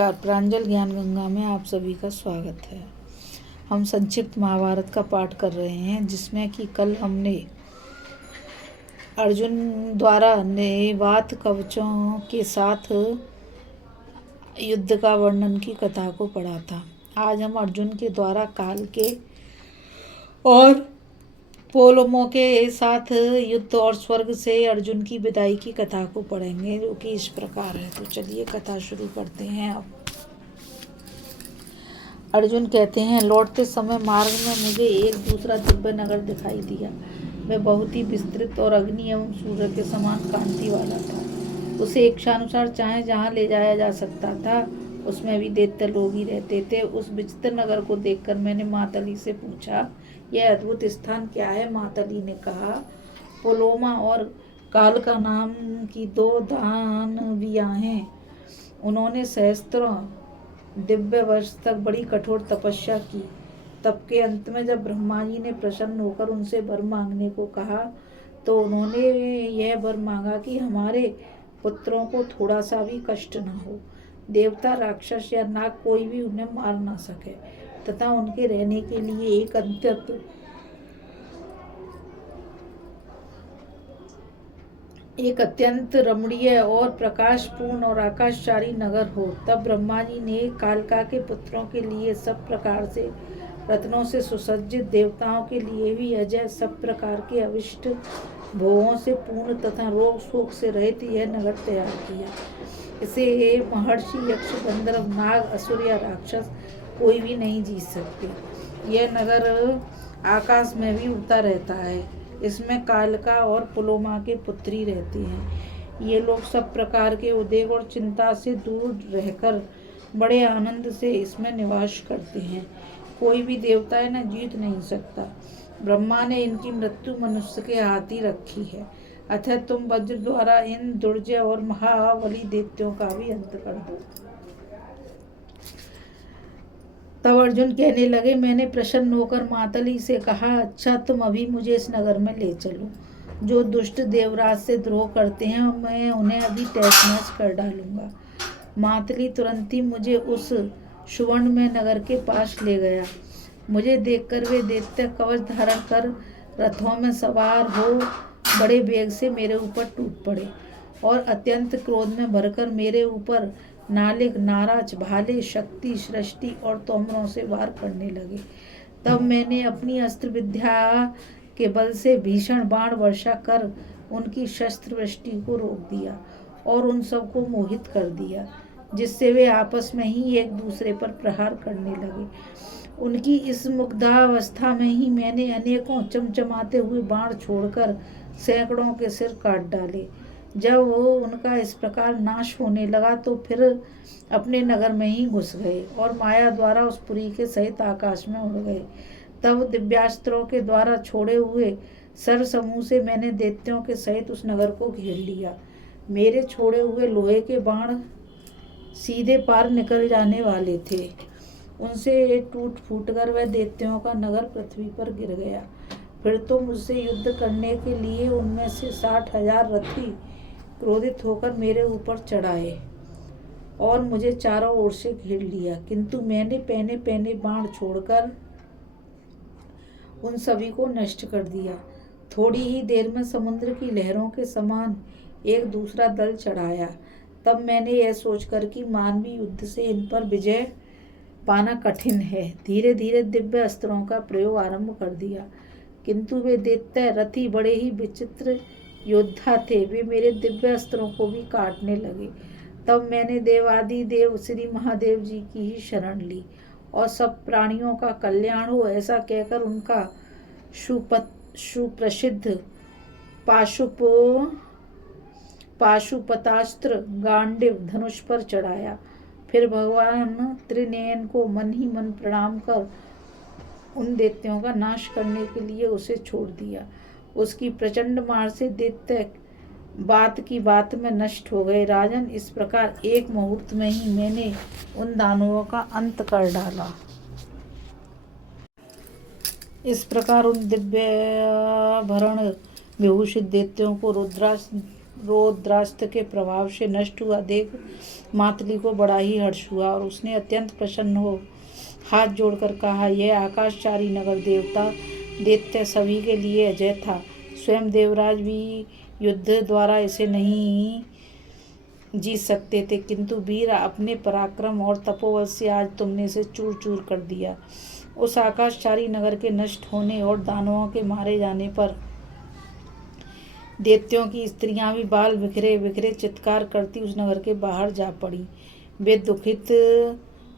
नमस्कार। प्रांजल ज्ञान गंगा में आप सभी का स्वागत है। हम संक्षिप्त महाभारत का पाठ कर रहे हैं, जिसमें कि कल हमने अर्जुन द्वारा नेवात कवचों के साथ युद्ध का वर्णन की कथा को पढ़ा था। आज हम अर्जुन के द्वारा काल के और पोलमों के साथ युद्ध और स्वर्ग से अर्जुन की विदाई की कथा को पढ़ेंगे, जो कि इस प्रकार है। तो चलिए कथा शुरू करते हैं। अब अर्जुन कहते हैं, लौटते समय मार्ग में मुझे एक दूसरा दिव्य नगर दिखाई दिया। वह बहुत ही विस्तृत और अग्नि एवं सूर्य के समान कांति वाला था। उसे इच्छानुसार चाहे जहाँ ले जाया जा सकता था। उसमें भी दैत्य लोग ही रहते थे। उस विचित्र नगर को देखकर मैंने मातली से पूछा, यह अद्भुत स्थान क्या है? मातली ने कहा, पोलोमा और काल का नाम की दो दानवियाँ हैं। उन्होंने सहस्त्रों दिव्य वर्ष तक बड़ी कठोर तपस्या की। तब के अंत में जब ब्रह्मा जी ने प्रसन्न होकर उनसे वर मांगने को कहा, तो उन्होंने यह वर मांगा कि हमारे पुत्रों को थोड़ा सा भी कष्ट न हो। देवता, राक्षस या नाग कोई भी उन्हें मार ना सके तथा उनके रहने के लिए एक अत्यंत रमणीय और प्रकाशपूर्ण और आकाशचारी नगर हो। तब ब्रह्मा जी ने कालका के पुत्रों के लिए सब प्रकार से रत्नों से सुसज्जित, देवताओं के लिए भी अजय, सब प्रकार के अविष्ट भोगों से पूर्ण तथा रोग शोक से रहित यह नगर तैयार किया। इसे महर्षि, यक्ष, गंधर्व, नाग, असुर या राक्षस कोई भी नहीं जीत सकते। यह नगर आकाश में भी उड़ता रहता है। इसमें कालका और पुलोमा के पुत्री रहती हैं। ये लोग सब प्रकार के उद्वेग और चिंता से दूर रहकर बड़े आनंद से इसमें निवास करते हैं। कोई भी देवता इन्हें जीत नहीं सकता। ब्रह्मा ने इनकी मृत्यु मनुष्य के हाथ ही रखी है। अतः तुम वज्र द्वारा इन दुर्जय और महाबली दैत्यों का भी अंत कर दो। तब अर्जुन कहने लगे, मैंने प्रसन्न होकर मातली से कहा, अच्छा तुम अभी मुझे इस नगर में ले चलो। जो दुष्ट देवराज से द्रोह करते हैं मैं उन्हें अभी तहस नहस कर डालूंगा। मातली तुरंत ही मुझे उस सुवर्ण में नगर के पास ले गया। मुझे देखकर वे दैत्य कवच धारण कर रथों में सवार हो बड़े वेग से मेरे ऊपर टूट पड़े और अत्यंत क्रोध में भरकर मेरे ऊपर नालिक, नाराज, भाले, शक्ति, सृष्टि और तोमरों से वार करने लगे। तब मैंने अपनी अस्त्र विद्या के बल से भीषण बाण वर्षा कर उनकी शस्त्र वृष्टि को रोक दिया और उन सबको मोहित कर दिया, जिससे वे आपस में ही एक दूसरे पर प्रहार करने लगे। उनकी इस मुग्धावस्था में ही मैंने अनेकों चमचमाते हुए बाण छोड़कर सैकड़ों के सिर काट डाले। जब वो उनका इस प्रकार नाश होने लगा तो फिर अपने नगर में ही घुस गए और माया द्वारा उस पुरी के सहित आकाश में उड़ गए। तब दिव्यास्त्रों के द्वारा छोड़े हुए सर्व समूह से मैंने दैत्यों के सहित उस नगर को घेर लिया। मेरे छोड़े हुए लोहे के बाण सीधे पार निकल जाने वाले थे। उनसे टूट फूट कर वह दैत्यों का नगर पृथ्वी पर गिर गया। फिर तो मुझसे युद्ध करने के लिए उनमें से 60,000 रथी क्रोधित होकर मेरे ऊपर चढ़ाए और मुझे चारों ओर से घेर लिया, किंतु मैंने पहने पहने बाण छोड़कर उन सभी को नष्ट कर दिया। थोड़ी ही देर में समुद्र की लहरों के समान एक दूसरा दल चढ़ाया। तब मैंने यह सोचकर कि मानवीय युद्ध से इन पर विजय पाना कठिन है, धीरे धीरे दिव्य अस्त्रों का प्रयोग आरंभ कर दिया। किंतु वे दैत्य रथी बड़े ही विचित्र योद्धा थे। वे मेरे दिव्य अस्त्रों को भी काटने लगे। तब मैंने देवादि देव श्री महादेव जी की ही शरण ली और सब प्राणियों का कल्याण हो ऐसा कहकर उनका सुप्रसिद्ध पाशुपतास्त्र गांडीव धनुष पर चढ़ाया। फिर भगवान त्रिनयन को मन ही मन प्रणाम कर उन दैत्यों का नाश करने के लिए उसे छोड़ दिया। उसकी प्रचंड मार से दैत्य बात की बात में नष्ट हो गए। राजन, इस प्रकार एक मुहूर्त में ही मैंने उन दानवों का अंत कर डाला। इस प्रकार उन दिव्य भरण विभूषित दैत्यों को रुद्राक्ष रौद्रास्त्र के प्रभाव से नष्ट हुआ देख मातली को बड़ा ही हर्ष हुआ और उसने अत्यंत प्रसन्न हो हाथ जोड़कर कहा, यह आकाशचारी नगर देवता दैत्य सभी के लिए अजय था। स्वयं देवराज भी युद्ध द्वारा इसे नहीं जीत सकते थे, किंतु वीर अपने पराक्रम और तपोबल से आज तुमने इसे चूर चूर कर दिया। उस आकाशचारी नगर के नष्ट होने और दानवों के मारे जाने पर दैत्यों की स्त्रियां भी बाल बिखरे बिखरे चित्कार करती उस नगर के बाहर जा पड़ी। वे दुखित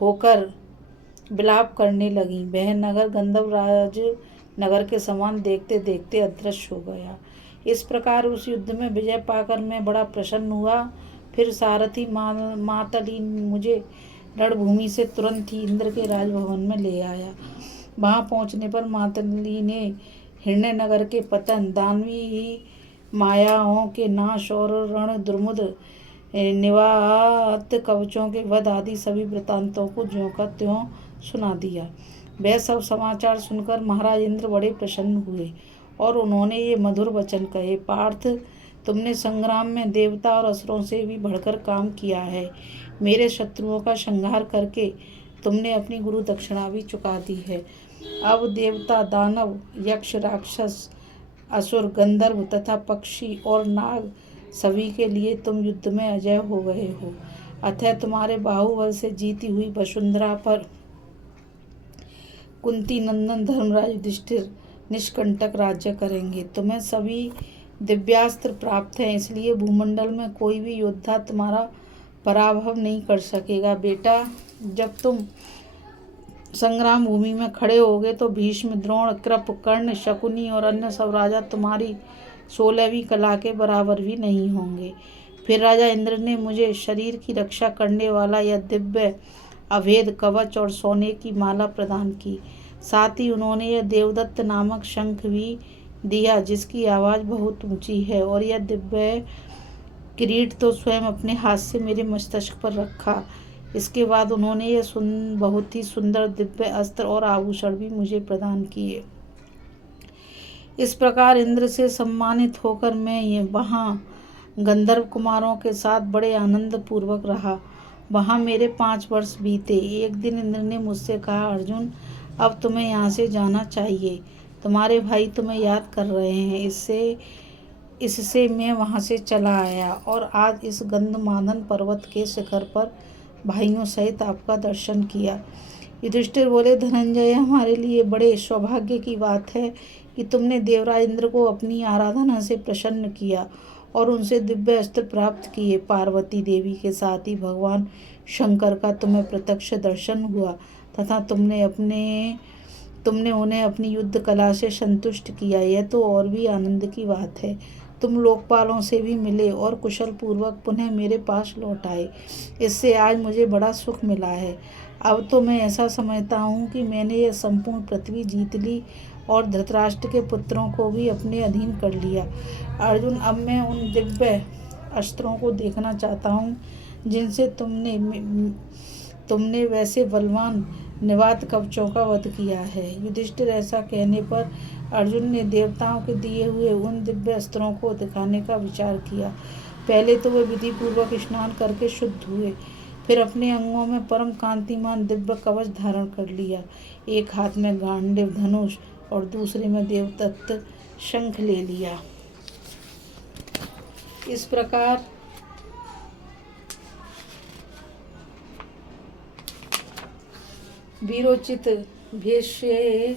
होकर विलाप करने लगी। वह नगर गंधर्वराज नगर के समान देखते देखते अदृश्य हो गया। इस प्रकार उस युद्ध में विजय पाकर मैं बड़ा प्रसन्न हुआ। फिर सारथी मातली मुझे रणभूमि से तुरंत ही इंद्र के राजभवन में ले आया। वहां पहुंचने पर मातली ने हिरण्य नगर के पतन, दानवी मायाओं के नाश और रण दुर्मुद निवात कवचों के वध आदि सभी वृतांतों को ज्यों का त्यों सुना दिया। वह सब समाचार सुनकर महाराज इंद्र बड़े प्रसन्न हुए और उन्होंने ये मधुर वचन कहे, पार्थ, तुमने संग्राम में देवता और असुरों से भी बढ़कर काम किया है। मेरे शत्रुओं का संहार करके तुमने अपनी गुरु दक्षिणा भी चुका दी है। अब देवता, दानव, यक्ष, राक्षस, असुर, गंधर्व तथा पक्षी और नाग सभी के लिए तुम युद्ध में अजय हो गए हो। अतः तुम्हारे बाहुबल से जीती हुई वसुंधरा पर कुंती नंदन धर्मराज युधिष्ठिर निष्कंटक राज्य करेंगे। तुम्हें सभी दिव्यास्त्र प्राप्त हैं, इसलिए भूमंडल में कोई भी योद्धा तुम्हारा पराभव नहीं कर सकेगा। बेटा, जब तुम संग्राम भूमि में खड़े होगे तो भीष्म, द्रोण, कृप, कर्ण, शकुनी और अन्य सब राजा तुम्हारी 16वीं कला के बराबर भी नहीं होंगे। फिर राजा इंद्र ने मुझे शरीर की रक्षा करने वाला यह दिव्य अभेद कवच और सोने की माला प्रदान की। साथ ही उन्होंने यह देवदत्त नामक शंख भी दिया, जिसकी आवाज़ बहुत ऊंची है, और यह दिव्य किरीट तो स्वयं अपने हाथ से मेरे मस्तिष्क पर रखा। इसके बाद उन्होंने यह बहुत ही सुंदर दिव्य अस्त्र और आभूषण भी मुझे प्रदान किए। इस प्रकार इंद्र से सम्मानित होकर मैं वहाँ गंधर्व कुमारों के साथ बड़े आनंद पूर्वक रहा। वहाँ मेरे 5 वर्ष बीते। एक दिन इंद्र ने मुझसे कहा, अर्जुन, अब तुम्हें यहाँ से जाना चाहिए। तुम्हारे भाई तुम्हें याद कर रहे हैं। इससे मैं वहाँ से चला आया और आज इस गंधमादन पर्वत के शिखर पर भाइयों सहित आपका दर्शन किया। युधिष्ठिर बोले, धनंजय, हमारे लिए बड़े सौभाग्य की बात है कि तुमने देवराज इंद्र को अपनी आराधना से प्रसन्न किया और उनसे दिव्य अस्त्र प्राप्त किए। पार्वती देवी के साथ ही भगवान शंकर का तुम्हें प्रत्यक्ष दर्शन हुआ तथा तुमने उन्हें अपनी युद्ध कला से संतुष्ट किया। यह तो और भी आनंद की बात है। तुम लोकपालों से भी मिले और कुशल पूर्वक पुनः मेरे पास लौट आए। इससे आज मुझे बड़ा सुख मिला है। अब तो मैं ऐसा समझता हूँ कि मैंने यह संपूर्ण पृथ्वी जीत ली और धृतराष्ट्र के पुत्रों को भी अपने अधीन कर लिया। अर्जुन, अब मैं उन दिव्य अस्त्रों को देखना चाहता हूँ जिनसे तुमने वैसे बलवान निवात कवचों का वध किया है। युधिष्ठिर ऐसा कहने पर अर्जुन ने देवताओं के दिए हुए उन दिव्य अस्त्रों को दिखाने का विचार किया। पहले तो वे विधि पूर्वक स्नान करके शुद्ध हुए, फिर अपने अंगों में परम कांतिमान दिव्य कवच धारण कर लिया। एक हाथ में गांडीव धनुष और दूसरे में देवदत्त शंख ले लिया। इस प्रकार वीरोचित भेष से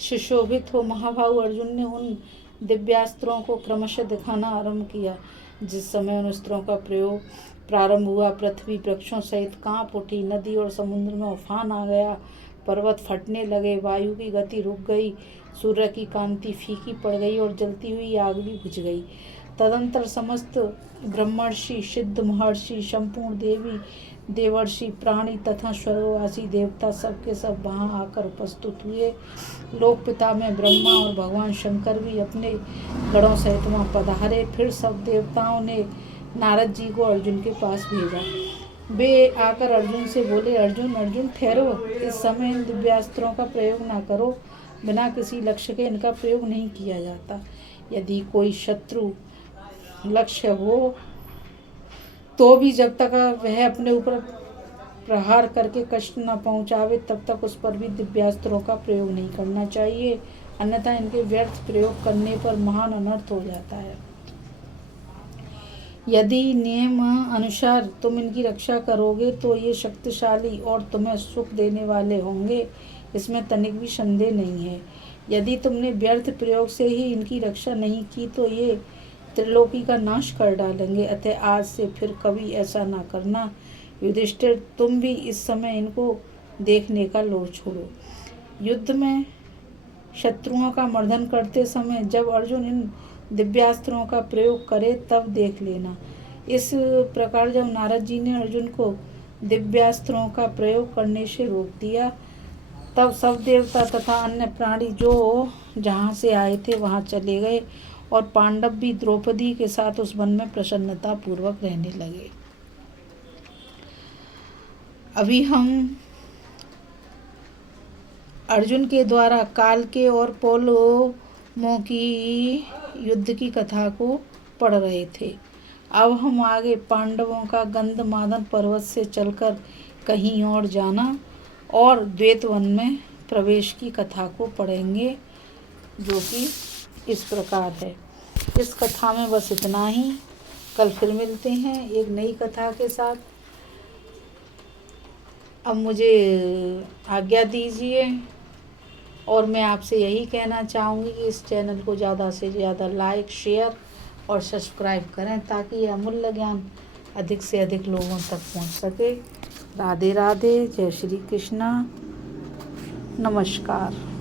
सुशोभित हो महाभाव अर्जुन ने उन दिव्यास्त्रों को क्रमशः दिखाना आरंभ किया। जिस समय उन अस्त्रों का प्रयोग प्रारंभ हुआ, पृथ्वी वृक्षों सहित कांप उठी, नदी और समुद्र में उफान आ गया, पर्वत फटने लगे, वायु की गति रुक गई, सूर्य की कांति फीकी पड़ गई और जलती हुई आग भी बुझ गई। तदंतर समस्त ब्रह्मर्षि, सिद्ध महर्षि, संपूर्ण देवी देवर्षि, प्राणी तथा स्वर्गवासी देवता सबके सब वहां आकर उपस्थित हुए। लोकपिता में ब्रह्मा और भगवान शंकर भी अपने गणों सहित वहां पधारे। फिर सब देवताओं ने नारद जी को अर्जुन के पास भेजा। वे आकर अर्जुन से बोले, अर्जुन ठहरो, इस समय इन दिव्यास्त्रों का प्रयोग ना करो। बिना किसी लक्ष्य के इनका प्रयोग नहीं किया जाता। यदि कोई शत्रु लक्ष्य हो तो भी जब तक वह अपने ऊपर प्रहार करके कष्ट न पहुंचावे तब तक उस पर भी दिव्यास्त्रों का प्रयोग नहीं करना चाहिए, अन्यथा इनके व्यर्थ प्रयोग करने पर महान अनर्थ हो जाता है। यदि नियम अनुसार तुम इनकी रक्षा करोगे तो ये शक्तिशाली और तुम्हें सुख देने वाले होंगे, इसमें तनिक भी संदेह नहीं है। यदि तुमने व्यर्थ प्रयोग से ही इनकी रक्षा नहीं की तो ये त्रिलोकी का नाश कर डालेंगे, अतः आज से फिर कभी ऐसा ना करना। युधिष्ठिर, तुम भी इस समय इनको देखने का लोभ छोड़ो। युद्ध में शत्रुओं का मर्दन करते समय जब अर्जुन इन दिव्यास्त्रों का प्रयोग करे तब देख लेना। इस प्रकार जब नारद जी ने अर्जुन को दिव्यास्त्रों का प्रयोग करने से रोक दिया तब सब देवता तथा अन्य प्राणी जो जहाँ से आए थे वहाँ चले गए और पांडव भी द्रौपदी के साथ उस वन में प्रसन्नता पूर्वक रहने लगे। अभी हम अर्जुन के द्वारा काल के और पोलोमो की युद्ध की कथा को पढ़ रहे थे। अब हम आगे पांडवों का गंधमादन पर्वत से चलकर कहीं और जाना और द्वैत वन में प्रवेश की कथा को पढ़ेंगे, जो कि इस प्रकार है। इस कथा में बस इतना ही। कल फिर मिलते हैं एक नई कथा के साथ। अब मुझे आज्ञा दीजिए और मैं आपसे यही कहना चाहूँगी कि इस चैनल को ज़्यादा से ज़्यादा लाइक, शेयर और सब्सक्राइब करें ताकि यह अमूल्य ज्ञान अधिक से अधिक लोगों तक पहुँच सके। राधे राधे, जय श्री कृष्णा, नमस्कार।